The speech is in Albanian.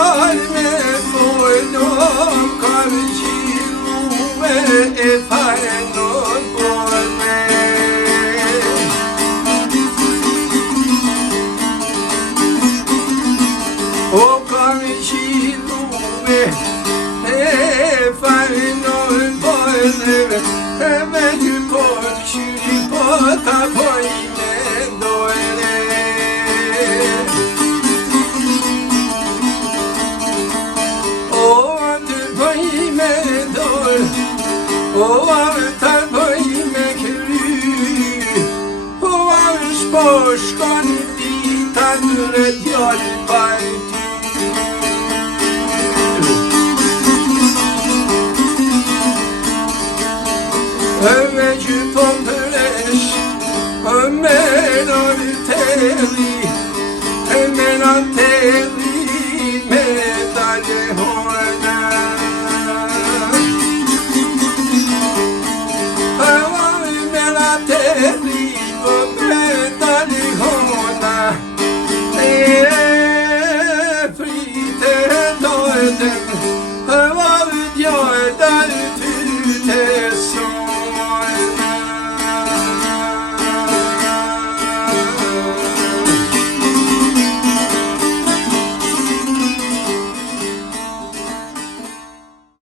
fjallë me follo, kam qilume e fare non borme. O kam qilume e fare non borme, e me dy pot qyri pota pojme dojre. O avta bëjme këry, o avsh po shkon dita në djallë bajty. E me që po përesh, e me në teli, e me në teli me dalë hona. Vivo preta di hona e frite doedem